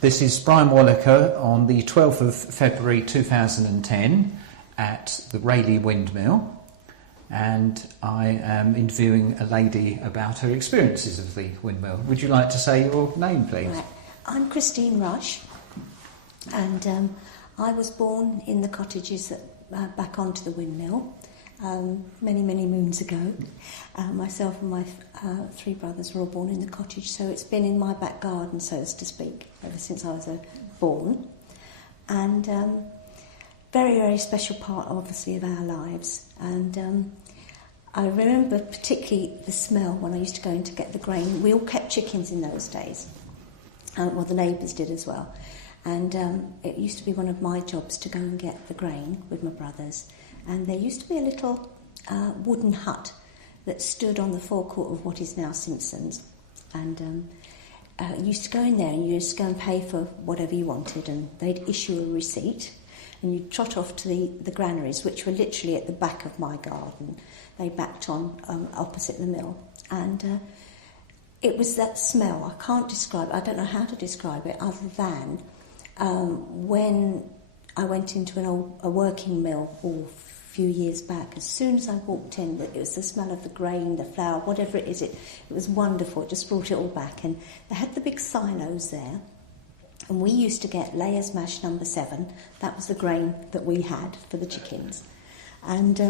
This is Brian Wallaker on the 12th of February 2010 at the Rayleigh Windmill, and I am interviewing a lady about her experiences of the windmill. Would you like to say your name, please? Right. I'm Christina Rush, and I was born in the cottages that back onto the windmill many moons ago. Myself and my three brothers were all born in the cottage, so it's been in my back garden, so to speak, ever since I was born. And very special part, obviously, of our lives. And I remember particularly the smell when I used to go in to get the grain. We all kept chickens in those days. Well, the neighbours did as well. And it used to be one of my jobs to go and get the grain with my brothers. And there used to be a little wooden hut that stood on the forecourt of what is now Simpson's. And you used to go in there and you used to go and pay for whatever you wanted, and they'd issue a receipt. And you'd trot off to the granaries, which were literally at the back of my garden. They backed on opposite the mill. And it was that smell. I can't describe it. I don't know how to describe it other than when I went into a working mill a few years back. As soon as I walked in, it was the smell of the grain, the flour, whatever it is. It was wonderful. It just brought it all back. And they had the big silos there. And we used to get layers mash number 7. That was the grain that we had for the chickens. And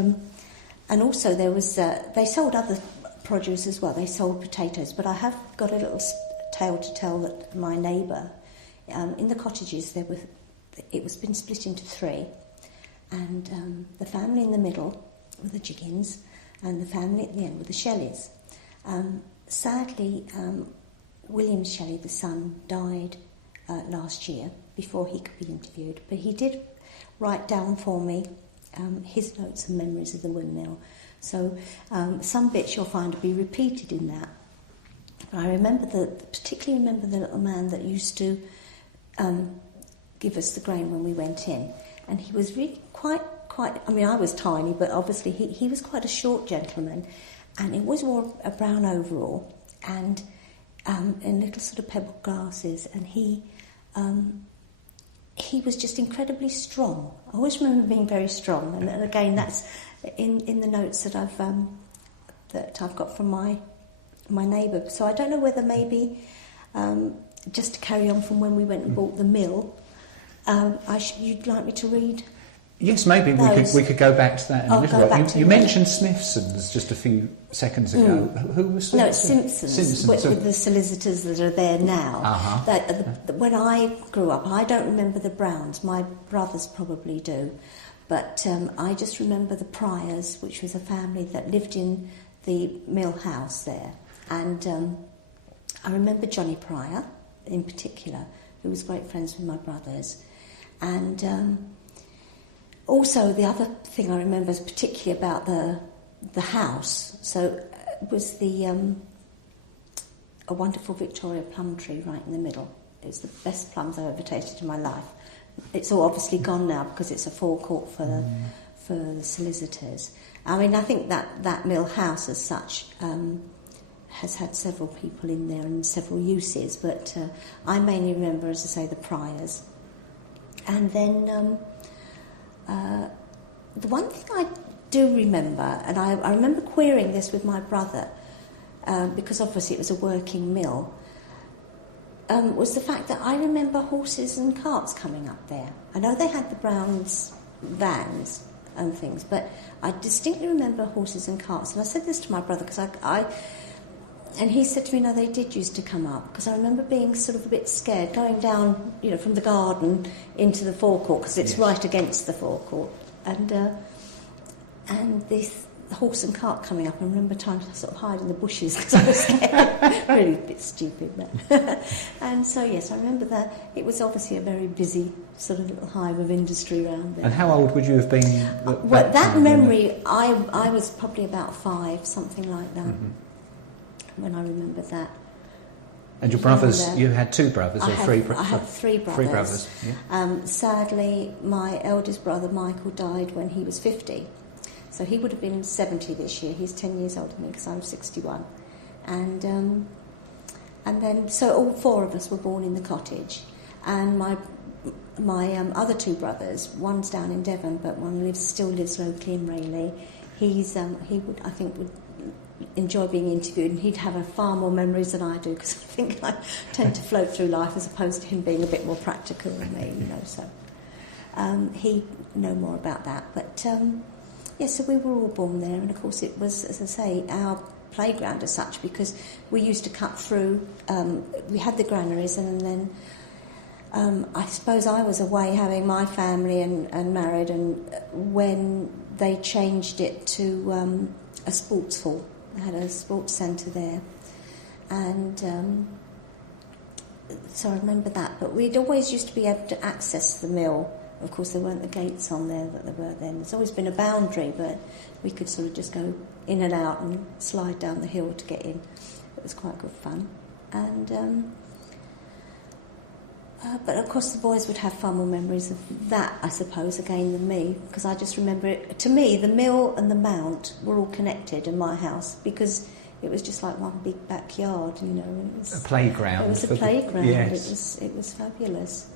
also there was they sold other produce as well. They sold potatoes. But I have got a little tale to tell that my neighbour, in the cottages, it was been split into 3. And the family in the middle were the chickens, and the family at the end were the Shelleys. Sadly, William Shelley, the son, died last year before he could be interviewed, but he did write down for me his notes and memories of the windmill. So some bits you'll find will be repeated in that. But I particularly remember the little man that used to give us the grain when we went in, and he was really quite. I mean, I was tiny, but obviously he was quite a short gentleman, and he always wore a brown overall and little sort of pebble glasses, and he was just incredibly strong. I always remember being very strong, and again, that's in the notes that I've got from my neighbour. So I don't know whether maybe just to carry on from when we went and bought the mill, you'd like me to read? Yes, maybe we could go back to that in a little while. You mentioned Smithson's just a few seconds ago. Who was Smithson? No, it's Simpson's. With the solicitors that are there now. Uh-huh. When I grew up, I don't remember the Browns. My brothers probably do. But I just remember the Pryors, which was a family that lived in the mill house there. And I remember Johnny Pryor, in particular, who was great friends with my brothers. And also, the other thing I remember is particularly about the house. So it was a wonderful Victoria plum tree right in the middle. It was the best plums I've ever tasted in my life. It's all obviously gone now because it's a forecourt for the solicitors. I mean, I think that mill house as such has had several people in there and several uses, but I mainly remember, as I say, the Pryors. And then the one thing I do remember, and I remember querying this with my brother, because obviously it was a working mill, was the fact that I remember horses and carts coming up there. I know they had the Browns vans and things, but I distinctly remember horses and carts. And I said this to my brother, because and he said to me, no, they did used to come up, because I remember being sort of a bit scared, going down, from the garden into the forecourt, because it's right against the forecourt, and this horse and cart coming up. I remember trying to sort of hide in the bushes because I was scared. Really a bit stupid, but and so yes, I remember that it was obviously a very busy sort of little hive of industry around there. And how old would you have been? Well, that memory, I was probably about 5, something like that. Mm-hmm. When I remember that. And your brothers, you had 2 brothers or 3 brothers? I had 3 brothers. 3 brothers, yeah. Sadly, my eldest brother, Michael, died when he was 50. So he would have been 70 this year. He's 10 years older than me because I'm 61. And then, so all 4 of us were born in the cottage. And my other two brothers, one's down in Devon, but one still lives locally in Rayleigh. He would enjoy being interviewed, and he'd have far more memories than I do, because I think I tend to float through life as opposed to him being a bit more practical than me, So he'd know more about that. But so we were all born there, and of course it was, as I say, our playground as such, because we used to cut through. We had the granaries, and then I suppose I was away having my family and married, and when they changed it to a sports hall. They had a sports centre there, and so I remember that. But we'd always used to be able to access the mill. Of course, there weren't the gates on there that there were then. There's always been a boundary, but we could sort of just go in and out and slide down the hill to get in. It was quite good fun. And but of course the boys would have far more memories of that, I suppose, again, than me, because I just remember it. To me, the mill and the mount were all connected in my house, because it was just like one big backyard, And it was a playground. It was a playground. Yes. It was fabulous.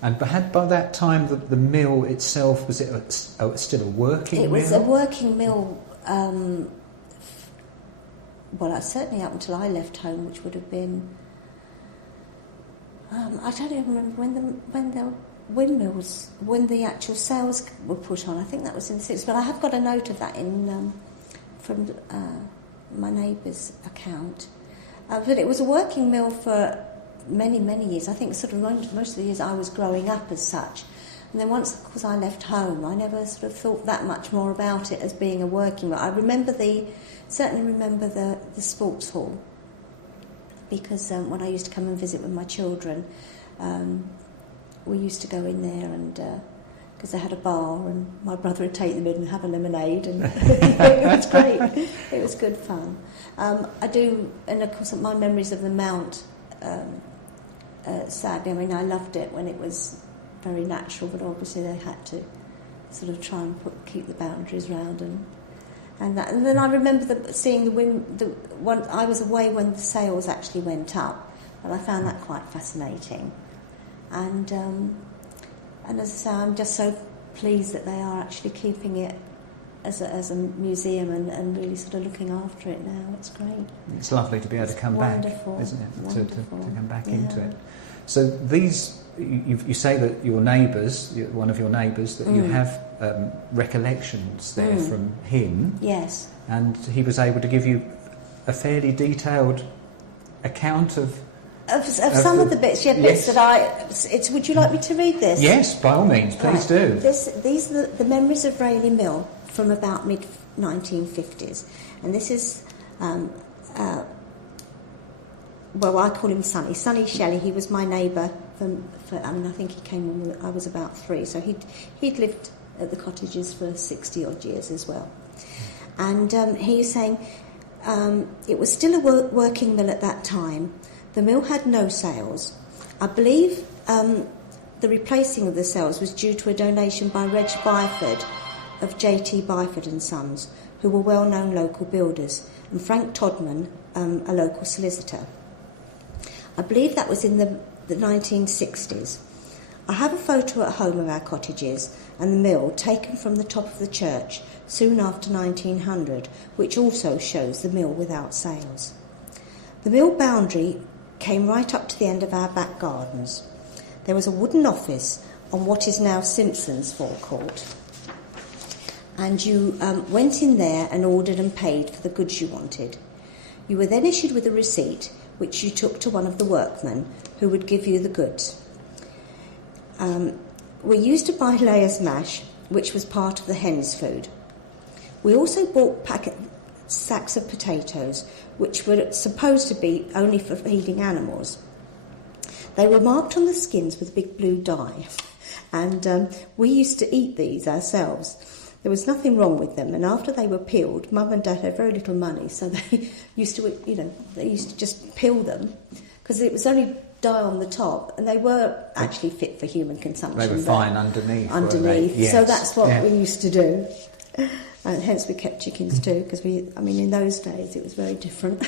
And by that time, the mill itself, was it still a working mill? It was a working mill. Certainly up until I left home, which would have been. I don't even remember when the windmills, when the actual sails were put on. I think that was in the 60s, but I have got a note of that from my neighbour's account. But it was a working mill for many, many years. I think sort of most of the years I was growing up as such. And then once, of course, I left home, I never sort of thought that much more about it as being a working mill. I certainly remember the sports hall, because when I used to come and visit with my children, we used to go in there, and because they had a bar, and my brother would take them in and have a lemonade, and it was great. It was good fun. I do, and of course my memories of the mount, sadly, I mean, I loved it when it was very natural, but obviously they had to sort of try and keep the boundaries round and that. And then I remember seeing the wind. I was away when the sails actually went up, and I found that quite fascinating. And as I say, I'm just so pleased that they are actually keeping it as a museum and really sort of looking after it now. It's great. It's lovely to be able to come back, isn't it? To come back into it. So these. You say that your neighbours, one of your neighbours, that you have recollections there from him. Yes. And he was able to give you a fairly detailed account of some of the bits. Yeah, bits that would you like me to read this? Yes, by all means, please do. These are the memories of Rayleigh Mill from about mid-1950s. And this is... I call him Sonny. Sonny Shelley. He was my neighbour. I think he came when I was about 3. So he'd lived at the cottages for 60 odd years as well. And he's saying it was still a working mill at that time. The mill had no sails. I believe the replacing of the sails was due to a donation by Reg Byford of J.T. Byford and Sons, who were well-known local builders, and Frank Todman, a local solicitor. I believe that was in the 1960s. I have a photo at home of our cottages and the mill taken from the top of the church soon after 1900, which also shows the mill without sails. The mill boundary came right up to the end of our back gardens. There was a wooden office on what is now Simpson's forecourt, and you went in there and ordered and paid for the goods you wanted. You were then issued with a receipt, which you took to one of the workmen, who would give you the goods. We used to buy layers mash, which was part of the hens' food. We also bought sacks of potatoes, which were supposed to be only for feeding animals. They were marked on the skins with big blue dye, and we used to eat these ourselves. There was nothing wrong with them, and after they were peeled, Mum and Dad had very little money, so they used to just peel them, because it was only dye on the top, and they were actually fit for human consumption. They were fine underneath. Yes. So that's what we used to do. And hence we kept chickens too, because in those days it was very different.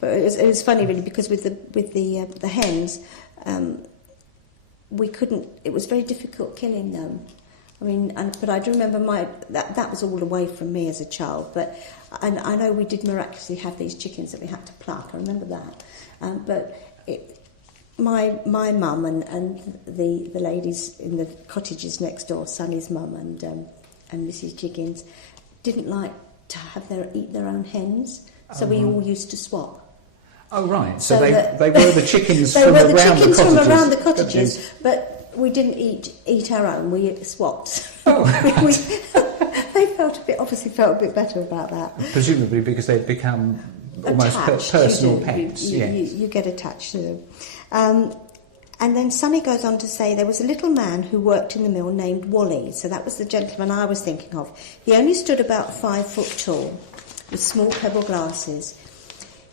But it was funny really, because with the hens, we couldn't. It was very difficult killing them. I mean, but I do remember that was all away from me as a child. But I know we did miraculously have these chickens that we had to pluck. I remember that. My mum and the ladies in the cottages next door, Sonny's mum and Mrs. Jiggins, didn't like to eat their own hens, so we all used to swap. Oh right, so they were the chickens they from were the around chickens the cottages. from around the cottages, but we didn't eat our own. We swapped. Oh, right. They obviously felt a bit better about that. Presumably because they'd become almost personal pets. You get attached to them. And then Sonny goes on to say there was a little man who worked in the mill named Wally. So that was the gentleman I was thinking of. He only stood about 5 foot tall, with small pebble glasses.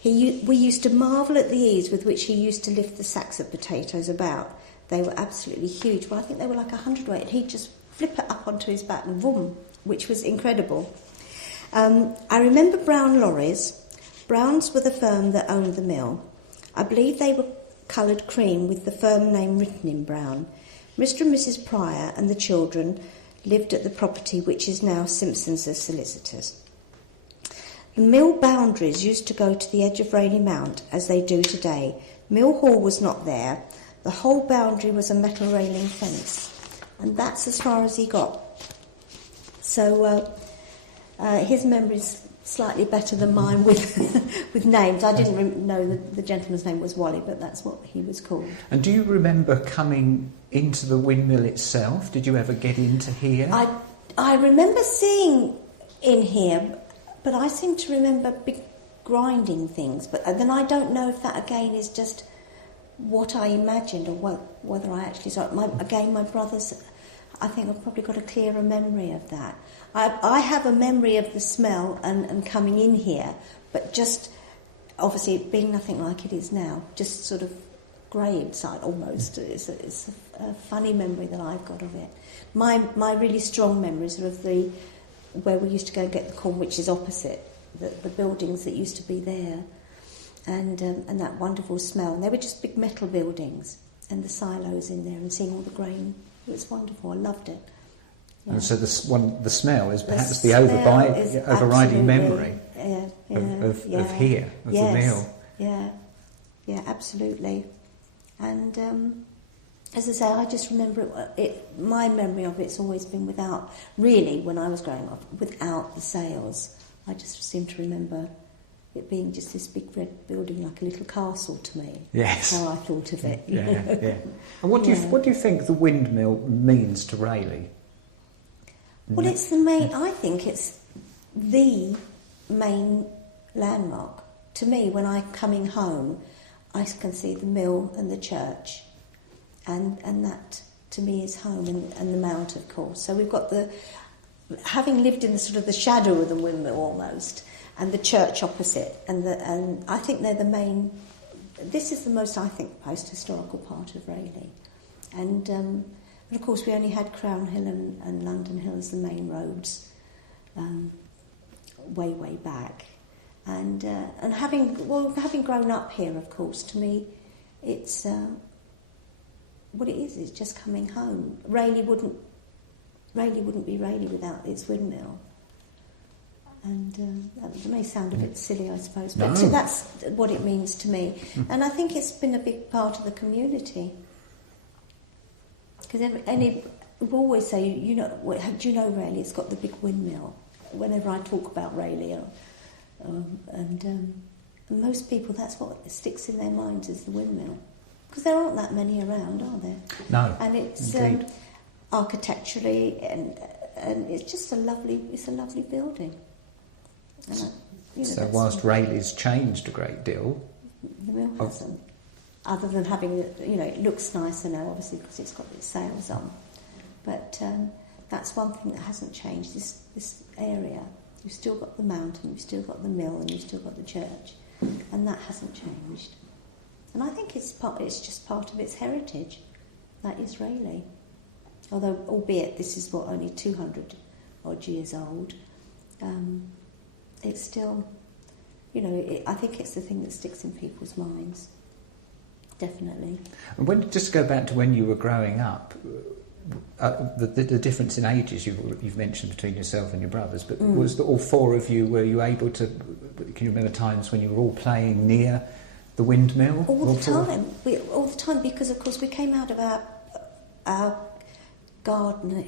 We used to marvel at the ease with which he used to lift the sacks of potatoes about. They were absolutely huge. Well, I think they were like 100 weight. And he'd just flip it up onto his back and boom, which was incredible. I remember brown lorries. Browns were the firm that owned the mill. I believe they were coloured cream with the firm name written in brown. Mr. and Mrs. Pryor and the children lived at the property which is now Simpson's solicitors. The mill boundaries used to go to the edge of Rayleigh Mount as they do today. Mill Hall was not there. The whole boundary was a metal railing fence, and that's as far as he got. So his memory's slightly better than mine with names. I didn't know the gentleman's name was Wally, but that's what he was called. And do you remember coming into the windmill itself? Did you ever get into here? I remember seeing in here, but I seem to remember big grinding things. But then I don't know if that again is just what I imagined or whether I actually saw it. My brothers, I think I've probably got a clearer memory of that. I have a memory of the smell and coming in here, but just obviously it being nothing like it is now, just sort of grey inside almost. It's a funny memory that I've got of it. My really strong memories are of where we used to go and get the corn, which is opposite the buildings that used to be there, and that wonderful smell. And they were just big metal buildings, and the silos in there, and seeing all the grain. It was wonderful. I loved it. Yeah. And so the smell is perhaps the overriding memory of here, of the mill. Yeah, absolutely. And as I say, I just remember it. My memory of it's always been without, really, when I was growing up, without the sails. I just seem to remember it being just this big red building, like a little castle to me. Yes. That's how I thought of it. Yeah. And what do you think the windmill means to Rayleigh? Well, I think it's the main landmark. To me, when I'm coming home, I can see the mill and the church, and that to me is home, and the mount, of course. So we've got having lived in the sort of the shadow of the windmill almost, and the church opposite, and I think they're the main. This is the most, I think, post-historical part of Rayleigh, and of course we only had Crown Hill and London Hill as the main roads, way back, and having grown up here, of course, to me, it's what it is. It's just coming home. Rayleigh wouldn't be Rayleigh without its windmill. And that may sound a bit silly, I suppose, but that's what it means to me. And I think it's been a big part of the community. Because we always say, do you know Rayleigh? It's got the big windmill. Whenever I talk about Rayleigh, and most people, that's what sticks in their minds is the windmill. Because there aren't that many around, are there? No, and it's architecturally and it's just a lovely building. So whilst Rayleigh's changed a great deal, the mill hasn't. Other than having, it looks nicer now, obviously, because it's got its sails on. But that's one thing that hasn't changed. This area, you've still got the mountain, you've still got the mill, and you've still got the church, and that hasn't changed. And I think it's just part of its heritage. That is Rayleigh. Although, albeit this is only 200 odd years old, it's still, I think it's the thing that sticks in people's minds. definitely. And when, just to go back to when you were growing up, the difference in ages you've mentioned between yourself and your brothers, but was all four of you, were you able to, can you remember times when you were all playing near the windmill? All the time. All the time, because of course we came out of our garden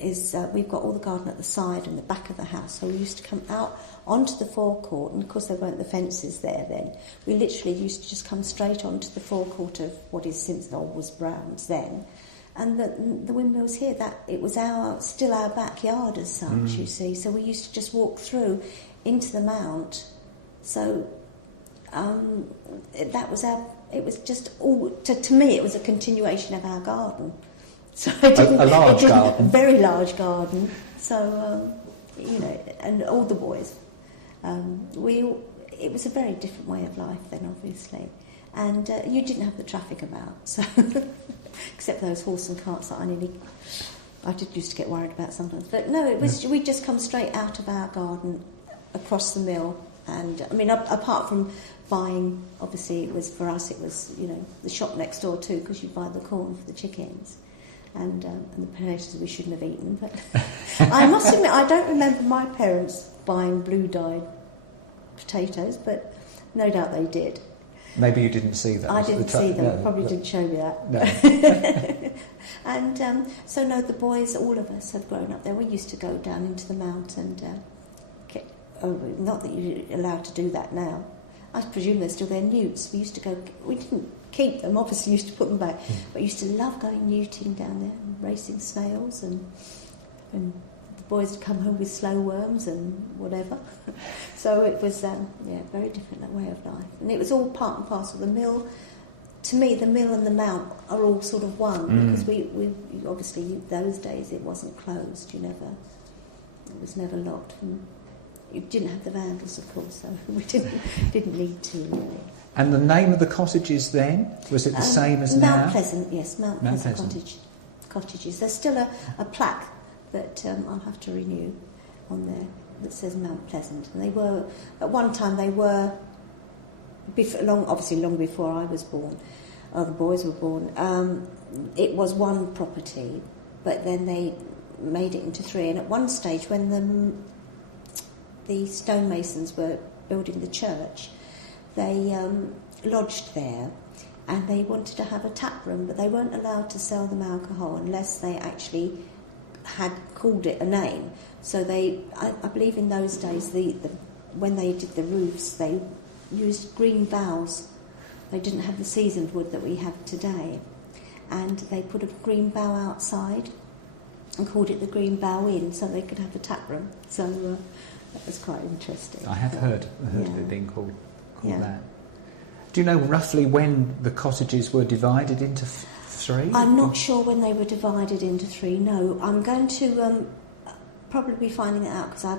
we've got all the garden at the side and the back of the house, so we used to come out onto the forecourt, and of course there weren't the fences there then. We literally used to just come straight onto the forecourt of what is since was Brown's then, and the windmill's here. That it was still our backyard as such, you see. So we used to just walk through into the mount. So that was our. It was just all to me. It was a continuation of our garden. So a large garden, a very large garden. So and all the boys. It was a very different way of life then, obviously, and you didn't have the traffic about, so except those horse and carts that I did used to get worried about sometimes. But no, it was we'd just come straight out of our garden across the mill, and I mean apart from buying, obviously it was for us. It was the shop next door too, because you'd buy the corn for the chickens. And the potatoes we shouldn't have eaten, but I must admit I don't remember my parents buying blue-dyed potatoes, but no doubt they did. Maybe you didn't see them. I didn't see them. No, Probably didn't show me that. No. And so no, the boys, all of us, have grown up there. We used to go down into the mount and not that you're allowed to do that now. I presume they're still there, newts. We used to go. We didn't keep them, obviously used to put them back, but used to love going newting down there and racing snails, and the boys would come home with slow worms and whatever. So it was very different, that way of life, and it was all part and parcel. The mill, to me, the mill and the mount are all sort of one, because we obviously those days it wasn't closed. It was never locked. And you didn't have the vandals, of course, so we didn't need to really. And the name of the cottages then, was it the same as now? Mount Pleasant, yes, Mount Pleasant cottages. There's still a plaque that I'll have to renew on there that says Mount Pleasant. And they were, at one time long before I was born, or the boys were born, it was one property, but then they made it into three. And at one stage, when the stonemasons were building the church, they lodged there, and they wanted to have a tap room, but they weren't allowed to sell them alcohol unless they actually had called it a name. So I believe in those days, when they did the roofs, they used green boughs. They didn't have the seasoned wood that we have today, and they put a green bough outside and called it the Green Bough Inn, so they could have a tap room. So that was quite interesting. I have heard of it being called that. Do you know roughly when the cottages were divided into three? I'm not sure when they were divided into three. No, I'm going to probably be finding it out, because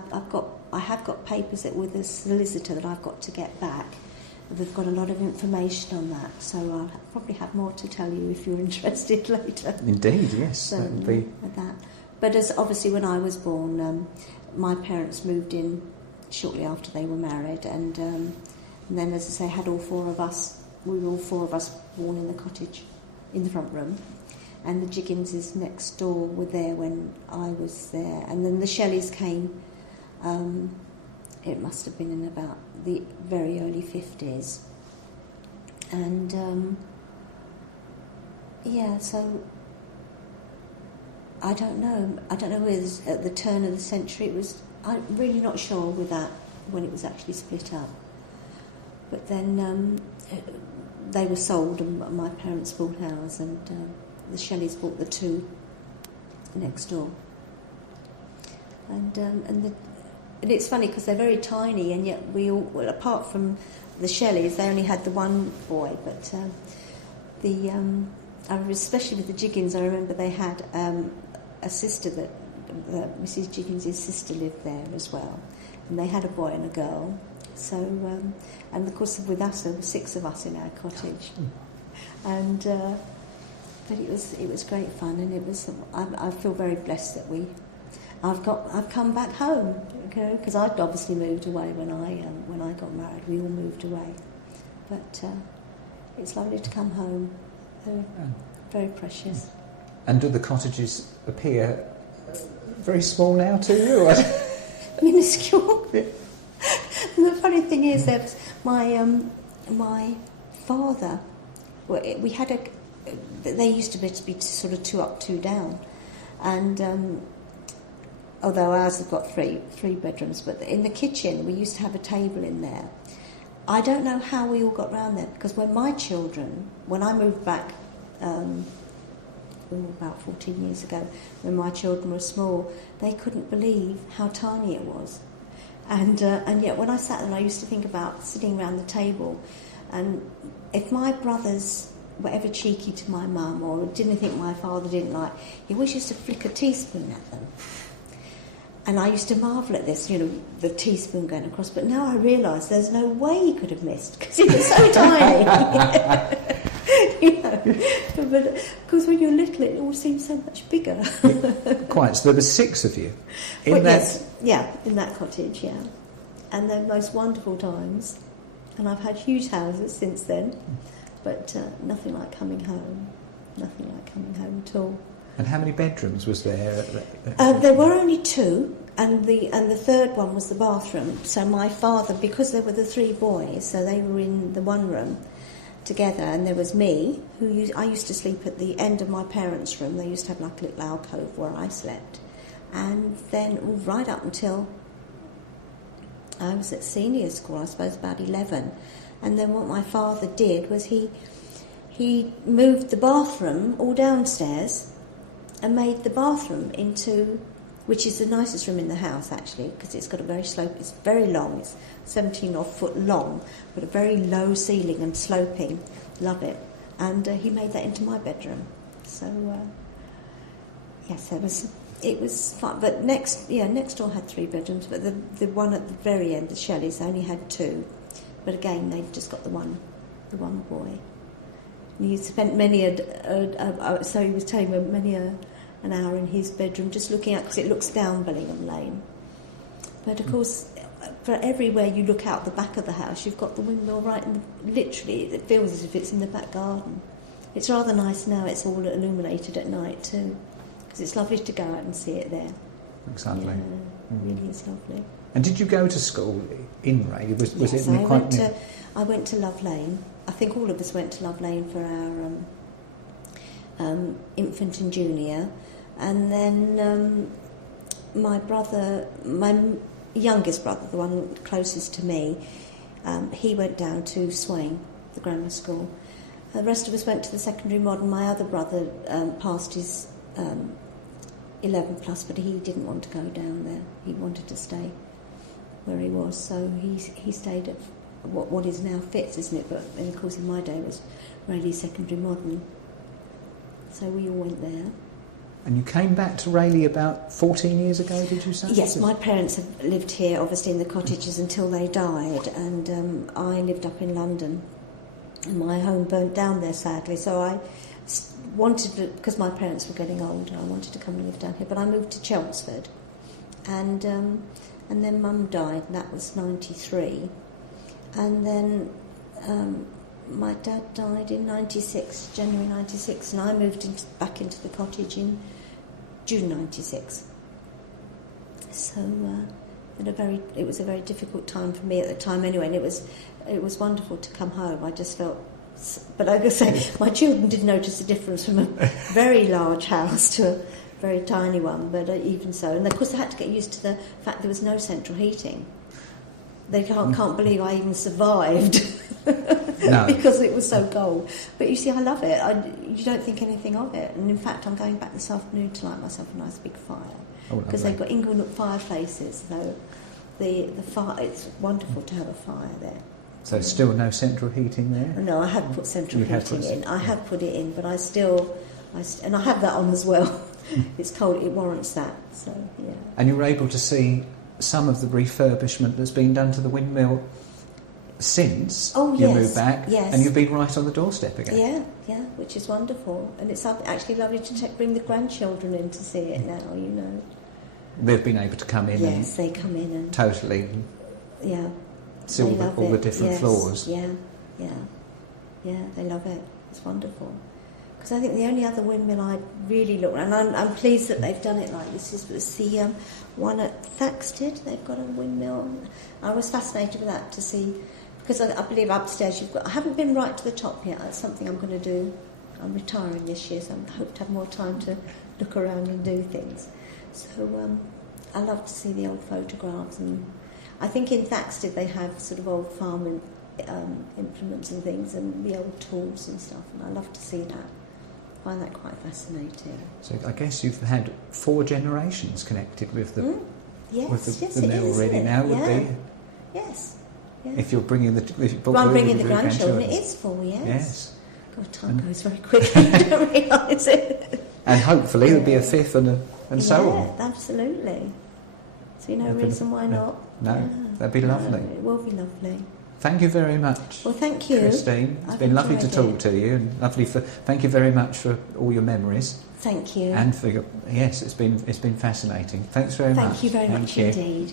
I have got papers with a solicitor that I've got to get back. They've got a lot of information on that, so I'll probably have more to tell you if you're interested later. Indeed, yes. That would be with that. But as obviously when I was born, my parents moved in shortly after they were married, and then, as I say, had all four of us. We were all four of us born in the cottage, in the front room, and the Jigginses next door were there when I was there, and then the Shelleys came. It must have been in about the very early 50s, and so I don't know. I don't know whether it was at the turn of the century. I'm really not sure with that when it was actually split up. But then they were sold, and my parents bought ours, and the Shelleys bought the two next door. And it's funny because they're very tiny, and yet apart from the Shelleys, they only had the one boy. But especially with the Jiggins, I remember they had a sister that Mrs. Jiggins' sister lived there as well, and they had a boy and a girl. So, and of course with us there were 6 of us in our cottage, and but it was great fun, and it was. I feel very blessed that I've come back home, because I'd obviously moved away when I got married. We all moved away, but it's lovely to come home. They're very precious. And do the cottages appear very small now to you? Or? Minuscule. Yeah. And the funny thing is that my father, we had they used to be sort of 2 up, 2 down, and although ours have got three bedrooms, but in the kitchen we used to have a table in there. I don't know how we all got round there, because when I moved back about 14 years ago, when my children were small, they couldn't believe how tiny it was. And yet when I sat there, I used to think about sitting around the table, and if my brothers were ever cheeky to my mum or did anything my father didn't like, he always used to flick a teaspoon at them. And I used to marvel at this, the teaspoon going across. But now I realise there's no way he could have missed, because he was so tiny. But because when you're little, it all seems so much bigger. Quite. So there were 6 of you in that cottage, yeah. And they're most wonderful times. And I've had huge houses since then, but nothing like coming home. Nothing like coming home at all. And how many bedrooms was there? There were only 2, and the third one was the bathroom. So my father, because there were the 3 boys, so they were in the one room together, and there was me, I used to sleep at the end of my parents' room. They used to have like a little alcove where I slept, and then right up until I was at senior school, I suppose about 11, and then what my father did was he moved the bathroom all downstairs and made the bathroom into, which is the nicest room in the house actually, because it's got a very slope, it's very long, it's 17 odd foot long, but a very low ceiling and sloping, love it. And he made that into my bedroom. So yes, it was fun. But next door had 3 bedrooms, but the one at the very end, the Shelleys, only had 2. But again, they've just got the one boy. And he spent so he was telling me many an hour in his bedroom just looking out, because it looks down Bellingham Lane. But of course, for everywhere you look out the back of the house, you've got the windmill right in literally, it feels as if it's in the back garden. It's rather nice now, it's all illuminated at night too, because it's lovely to go out and see it there. Exactly. Yeah, it really is lovely. And did you go to school in Rayleigh? Was yes, it quite near? I went to Love Lane. I think all of us went to Love Lane for our infant and junior. And then my youngest brother, the one closest to me, he went down to Swain, the grammar school. The rest of us went to the secondary modern. My other brother passed his 11 plus, but he didn't want to go down there. He wanted to stay where he was, so he stayed at what is now Fitz, isn't it? But of course in my day it was Rayleigh Secondary Modern. So we all went there. And you came back to Rayleigh about 14 years ago, did you say? Yes, my parents have lived here, obviously, in the cottages until they died, and I lived up in London, and my home burnt down there, sadly, so I wanted to, because my parents were getting older, I wanted to come and live down here, but I moved to Chelmsford, and then Mum died, and that was 93, and then my dad died in 96, January 96, and I moved back into the cottage in June 96. So it was a very difficult time for me at the time anyway, and it was wonderful to come home. I just felt, but like I say, my children did notice the difference from a very large house to a very tiny one, but even so. And of course they had to get used to the fact there was no central heating. They can't believe I even survived. No. Because it was so cold. But you see, I love it. You don't think anything of it. And in fact, I'm going back this afternoon to light myself a nice big fire. Because they've got Inglenook fireplaces. So the fire, it's wonderful to have a fire there. So still no central heating there? No, I have put central heating in. I have put it in, but I have that on as well. It's cold, it warrants that. So yeah. And you were able to see some of the refurbishment that's been done to the windmill since you moved back, and you've been right on the doorstep again. Yeah, which is wonderful, and it's actually lovely to bring the grandchildren in to see it now. They've been able to come in. Yes, they come in and totally. Yeah, see all the different floors. Yeah, they love it. It's wonderful. because I think the only other windmill I really looked at, and I'm pleased that they've done it like this, was the one at Thaxted. They've got a windmill. I was fascinated with that to see, because I believe upstairs you've got. I haven't been right to the top yet. That's something I'm going to do. I'm retiring this year, so I hope to have more time to look around and do things. So I love to see the old photographs, and I think in Thaxted they have sort of old farming implements and things, and the old tools and stuff, and I love to see that. I find that quite fascinating. So I guess you've had 4 generations connected with the the mill already now, would be? Yes. If you're bringing the I'm bringing the grandchildren. It is 4, yes. Yes. God, time goes very quickly. I don't realise it. And hopefully there'll be a 5th and so on. Yeah, absolutely. So no reason why not. No, that'd be lovely. It will be lovely. Thank you very much. Well, thank you, Christine. It's been lovely to talk to you, and thank you very much for all your memories. Thank you. And for it's been fascinating. Thanks very much. Thank you very much indeed.